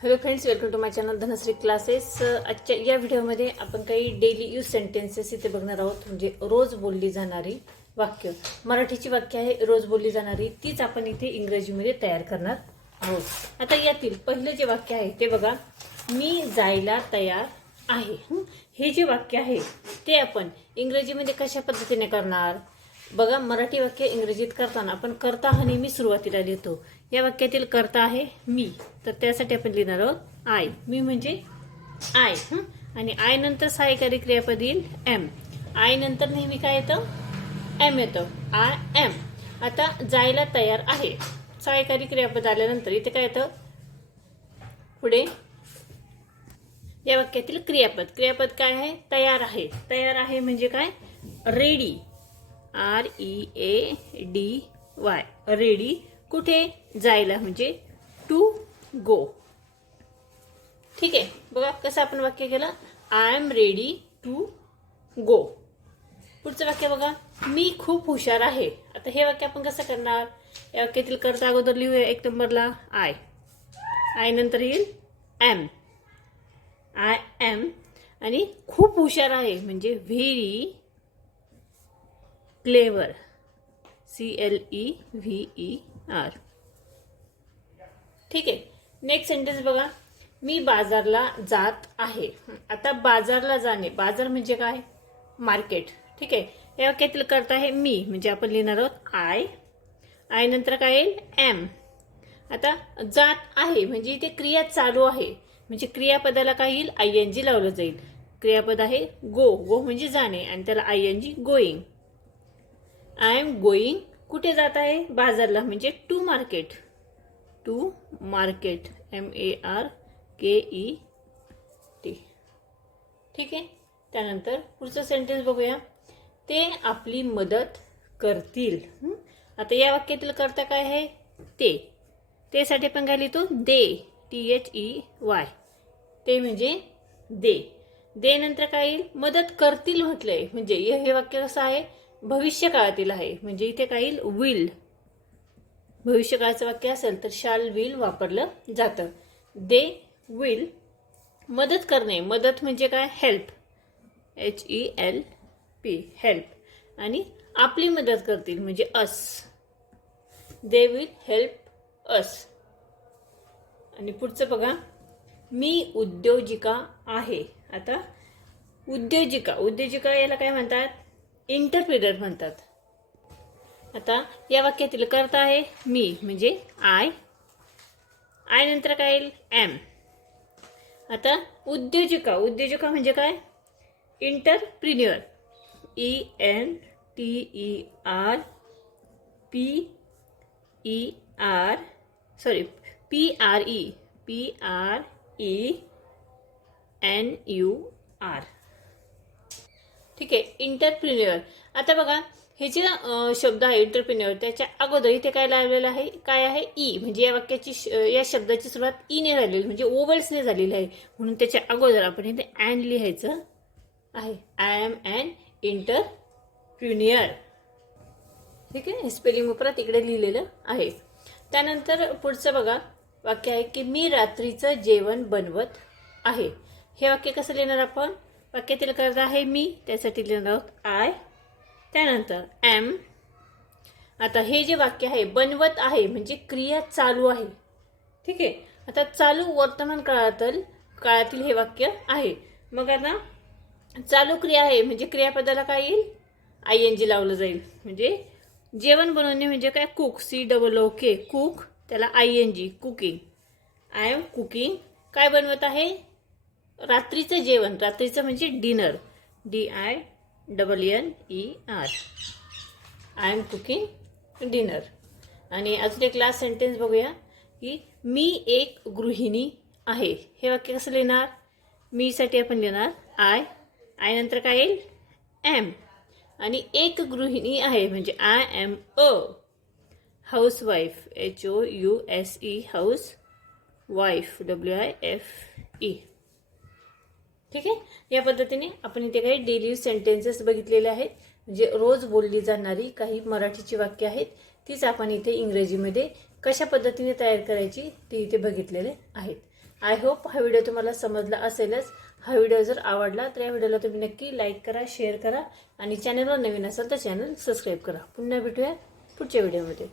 Hello friends, welcome to my channel Dhanashree classes. आजच्या या व्हिडिओमध्ये आपण काही डेली यूज सेंटेन्सेस इथे बघणार आहोत. म्हणजे रोज बोलली जाणारी वाक्य, मराठीची वाक्य आहे रोज बोलली जाणारी, तीच आपण इथे इंग्रजीमध्ये तयार करणार आहोत. आता यातील पहिलं जे वाक्य आहे ते बघा, मी जायला तयार आहे. हे जे वाक्य आहे ते आपण इंग्रजीमध्ये कशा पद्धतीने करणार बघा. मराठी वाक्य इंग्रजीत करताना आपण कर्ता हा नेहमी सुरुवातीला लिहितो. या वाक्यातील कर्ता आहे मी, तर त्यासाठी आपण लिहिणार आहोत आय. मी म्हणजे आय. आणि आय नंतर सहाय्यकारी क्रियापद येईल एम. आय नंतर नेहमी काय येतं? एम येतं. I am. आता जायला तयार आहे, सहाय्यकारी क्रियापद आल्यानंतर इथे काय येतं? पुढे या वाक्यातील क्रियापद. क्रियापद काय आहे? तयार आहे. तयार आहे म्हणजे काय? रेडी. READY. रेडी. कुठे? जायला, म्हणजे टू गो. ठीक आहे, बघा कसं आपण वाक्य केलं. I am ready to go. पुढचं वाक्य बघा, मी खूप हुशार आहे. आता हे वाक्य आपण कसं करणार? या वाक्यातील कर्ता अगोदर लिहूया एक नंबरला आय. आय नंतर येईल एम. I am. आणि खूप हुशार आहे म्हणजे व्हेरी क्लेवर. CLEVER. ठीक आहे, नेक्स्ट सेंटेन्स बघा, मी बाजारला जात आहे. आता बाजारला जाणे, बाजार म्हणजे काय? मार्केट. ठीक आहे, या वाक्यातील कर्ता आहे मी, म्हणजे आपण लिहिणार आहोत आय. आय नंतर काय येईल? एम. आता जात आहे म्हणजे इथे क्रिया चालू आहे, म्हणजे क्रियापदाला काय येईल? ING लावलं जाईल. क्रियापद आहे गो. गो म्हणजे जाणे आणि त्याला ING going. I am going. कुठे जात आहे? बाजारला, म्हणजे to market. To market. MARKET. ठीक आहे, त्यानंतर पुढचं सेंटेन्स बघूया, ते आपली मदत करतील. आता या वाक्यातील कर्ता काय आहे? ते. ते साठी पण काय लिहितो? दे. THEY. ते म्हणजे दे. दे नंतर काय येईल? मदत करतील म्हटलंय, म्हणजे हे वाक्य कसं आहे? भविष्य काळातील आहे, म्हणजे इथे काय येईल? विल. भविष्य काळाचं वाक्य असेल तर शाल विल वापरलं जातं. They will. मदत करणे, मदत म्हणजे काय? हेल्प. HELP. हेल्प. आणि आपली मदत करतील म्हणजे अस. They will help us. आणि पुढचं बघा, मी उद्योजिका आहे. आता उद्योजिका, उद्योजिका याला काय म्हणतात? इंटरप्रिटर म्हणतात. आता या वाक्यातील कर्ता आहे मी, म्हणजे आय. आय नंतर काय येईल? एम. आता उद्योजिका, उद्योजिका म्हणजे काय? इंटरप्रिन्युअर. PRENUR. ठीक आहे, इंटरप्रिन्युअर. आता बघा, हे जे शब्द आहे इंटरप्रिन्युअर, त्याच्या अगोदर इथे काय लावलेलं आहे? काय आहे? ई. म्हणजे या वाक्याची या शब्दाची सुरुवात ई ने झालेली, म्हणजे ओवल्सने झालेली आहे, म्हणून त्याच्या अगोदर आपण इथे अँड लिहायचं आहे. आय एम अन इंटरप्रिन्युअर. ठीक आहे, स्पेलिंग परत इकडे लिहिलेलं आहे. त्यानंतर पुढचं बघा वाक्य आहे की मी रात्रीचं जेवण बनवत आहे. हे वाक्य कसं लिहिणार आपण? वाक्यातील कर्ता आहे मी, त्यासाठी लिहिणार आहोत आय. त्यानंतर एम. आता हे जे वाक्य आहे बनवत आहे म्हणजे क्रिया चालू आहे. ठीक आहे, आता चालू वर्तमान काळातील हे वाक्य आहे. मग आता चालू क्रिया आहे म्हणजे क्रियापदाला काय येईल? ING लावलं जाईल. म्हणजे जेवण बनवणे म्हणजे काय? कुक. COOK. कुक. त्याला ING. Cooking. I am cooking. काय बनवत आहे? रात्रीचं जेवण. रात्रीचं म्हणजे dinner. DINNER. I am cooking dinner. आणि अजून एक लास्ट सेंटेन्स बघूया की मी एक गृहिणी आहे. हे वाक्य कसं लिहिणार? मी साठी आपण लिहिणार आय. आय नंतर काय येईल? एम. आणि एक गृहिणी आहे म्हणजे I am a housewife. HOUSE. House wife. WIFE. ठीक आहे, या पद्धतीने आपण इथे काही डेली यूज सेंटेन्सेस बघितलेले आहेत. म्हणजे रोज बोलली जाणारी काही मराठीची वाक्य आहेत, तीच आपण इथे इंग्रजीमध्ये कशा पद्धतीने तयार करायची ते इथे बघितलेले आहेत. आय होप हा व्हिडिओ तुम्हाला समजला असेलच. हा व्हिडिओ जर आवडला तर या व्हिडिओला तुम्ही नक्की लाईक करा, शेअर करा आणि चॅनलवर नवीन असाल तर चॅनल सबस्क्राईब करा. पुन्हा भेटूया पुढच्या व्हिडिओमध्ये.